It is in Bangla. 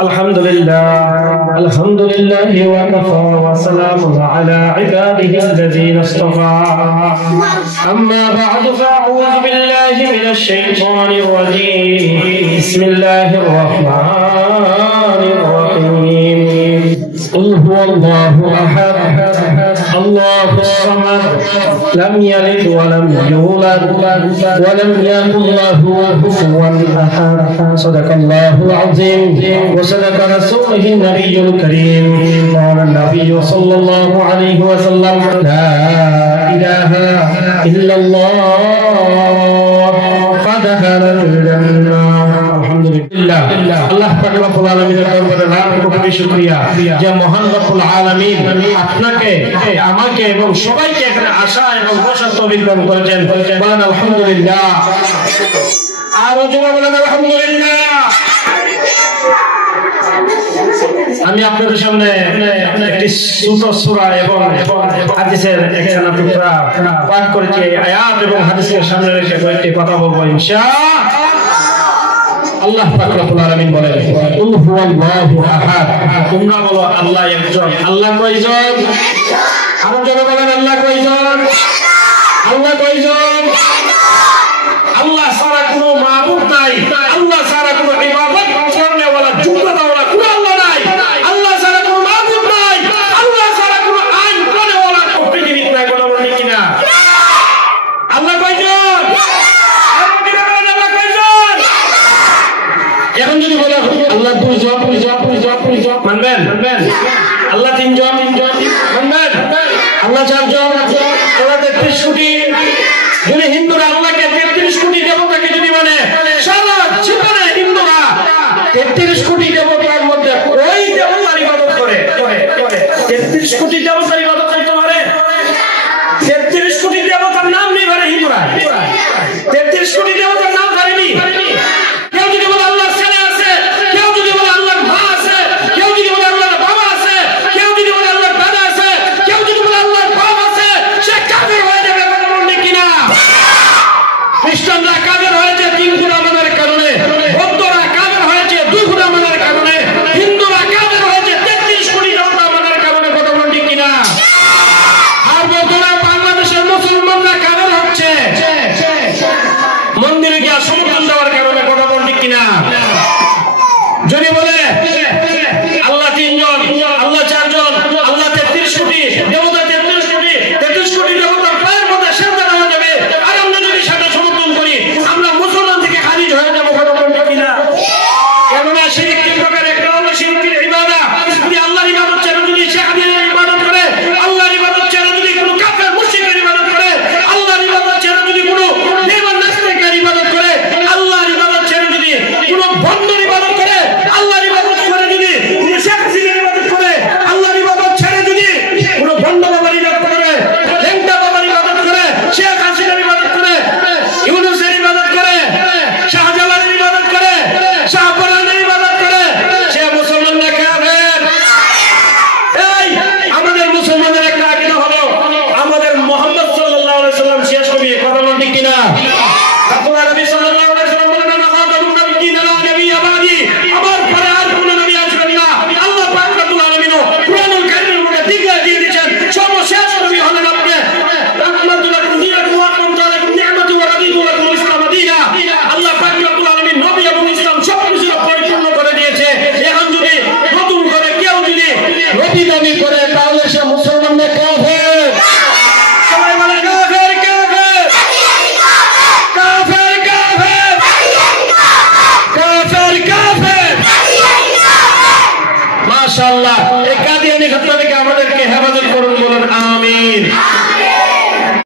الحمد لله وكفى وسلام على عباده الذين اصطفى أما بعد فأعوذ بالله من الشيطان الرجيم بسم الله الرحمن الرحيم قل هو الله أحد الله الصمد لم يلد ولم يولد ولم يكن له كفوا أحد صدق الله العظيم وصدق رسوله النبي الكريم قال النبي صلى الله عليه وسلم لا إله إلا الله قد دخل الجنة الحمد لله الله পাক রব্বুল আলামিনের দরবারে লাখ কোটি শুকরিয়া যে মহান রব্বুল আলামিন আপনাকে আমাকে এবং সবাইকে এখানে আসা এবং বসার তৌফিক দান করেছেন বলেন আলহামদুলিল্লাহ আর জোরে বলেন আলহামদুলিল্লাহ আমি আপনাদের সামনে একটি ছোট সূরা এবং হাদিসের একখানা টুকরা পাঠ করেছি আয়াত এবং হাদিসের সামনে রেখে কয়েকটি কথা বলবো ইনশাআল্লাহ আল্লাহ পাক রব্বুল আলামিন বলেন কুল হুয়াল্লাহু আহাদ তোমরা বলো আল্লাহ একজন আল্লাহ কয়জন আরো জোরে বলেন আল্লাহ কয়জন আল্লাহ কয়জন আল্লাহ ছাড়া কোনো মাবুদ নাই আল্লাহ ছাড়া কোনো ইবাদত করনে ওয়ালা যোগ্যতা ওয়ালা কোনো আল্লাহ নাই আল্লাহ ছাড়া কোনো মাবুদ নাই আল্লাহ ছাড়া কোনো আইন করনে ওয়ালা পৃথিবীতে নাই কোনো বলি কিনা আল্লাহ কয়জন এখন যদি বলে আল্লাহ দুইজন মানবেন আল্লাহ তিনজন মানবেন আল্লাহ চারজন আল্লাহ 33 কোটি যদি হিন্দুরা আল্লাহকে 33 কোটি দেবতাকে যদি মানে সারা জীবনে হিন্দুরা 33 কোটি দেবতার মধ্যে ওই দেবতার ইবাদত করে 33 কোটি দেবতার ইবাদত করতে পারে 33 কোটি দেবতার নাম নেই পারে হিন্দুরা 33 কোটি দেবতার নাম জানেনি কেউ যদি বলে আল্লাহ ছেলে আছে কেউ যদি বলে আল্লাহর মা আছে কেউ যদি বলে আল্লাহর বাবা আছে কেউ যদি বলে আল্লাহর দাদা আছে কেউ যদি বলে আল্লাহর বাপ আছে সে কাফের হয়ে যাবে বলেন কিনা খ্রিস্টানরা কাফের হয়েছে 3 গুণ আমাদের কারণে বৌদ্ধরা কাফের হয়েছে 2 গুণ আমাদের কারণে হিন্দুরা কাফের হয়েছে 33 কোটি দেবতা আমাদের কারণে বলেন কিনা আর বৌদ্ধরা বাংলাদেশের মুসলমানরা কাফের হচ্ছে মন্দিরে গিয়ে সমর্থন দেওয়ার কারণে কথা বলেন কিনা যদি বলে আল্লাহ তিনজন আল্লাহ চারজন আল্লাহ 33 কোটি দেবতা 33 কোটি দেবতার পায়ের মধ্যে সেজদা দেওয়া যাবে আর আমরা যদি সেটা সমর্থন করি আমরা মুসলমান থেকে খারিজ হয়ে যাবো কথা বলেন কিনা কেননা শিরক তিন প্রকার একটা হলো শিরকের ইবাদত যদি আল্লাহর ইবাদত ছাড়া যদি শাহদিনের ইবাদত করে আল্লাহর ইবাদত ছাড়া যদি কোনো কাফের মুশরিকের ইবাদত করে আল্লাহর ইবাদত ছাড়া যদি কোনো দেবতার নাস্তিকের ইবাদত করে আল্লাহর ইবাদত ছাড়া যদি কোনো বন্ধুর ইবাদত করে আল্লাহর ইবাদত করে যদি কোনো শেখ হাসিনার ইবাদত করে আল্লাহর ইবাদত ছাড়া যদি কোনো বন্ধ বাবার ইবাদত করে লেংটা বাবার ইবাদত করে শেখ হাসিনার ইবাদত করে ইউনূসের ইবাদত করে শাহজালালের ইবাদত করে শাহপরানের ইবাদত করে সে মুসলমানরা কাফের এই আমাদের মুসলমানদের একটা আকীদা হলো আমাদের মুহাম্মদ সাল্লাল্লাহু আলাইহি সাল্লাম শেষ নবী কথা বলেন ঠিক কিনা আপনারা নবী সাল্লাল্লাহু আলাইহি সাল্লাম বলেন না খাতামুন নবিয়্যিন লা নবিয়্যা বাদি আমার পরে আর কোন নবী আসবেন না আল্লাহ পাক রব্বুল আলামিন কুরআনুল কারীমের মধ্যে দিগা দিয়ে দিয়েছেন সর্বশেষ নবী হলেন আপনি রাহমাতুল আলামিন ওয়া রাহমাতুল নি'মাতু ওয়া রাদিতু লাকুম ইসলাম দীনা আল্লাহ পাক রব্বুল আলামিন নবী এবং ইসলাম সবকিছু পরিপূর্ণ করে দিয়েছে এখন যদি নতুন করে কেউ যদি নবী দাবি করে তাহলে সে মুসলমানদের কাফের সবাই বলে কাফের কাফের কাফের কাফের কাফের কাফের মাশাআল্লাহ এই কাদিয়ানি খতনা থেকে আমাদেরকে হেফাজত করুন বলুন আমিন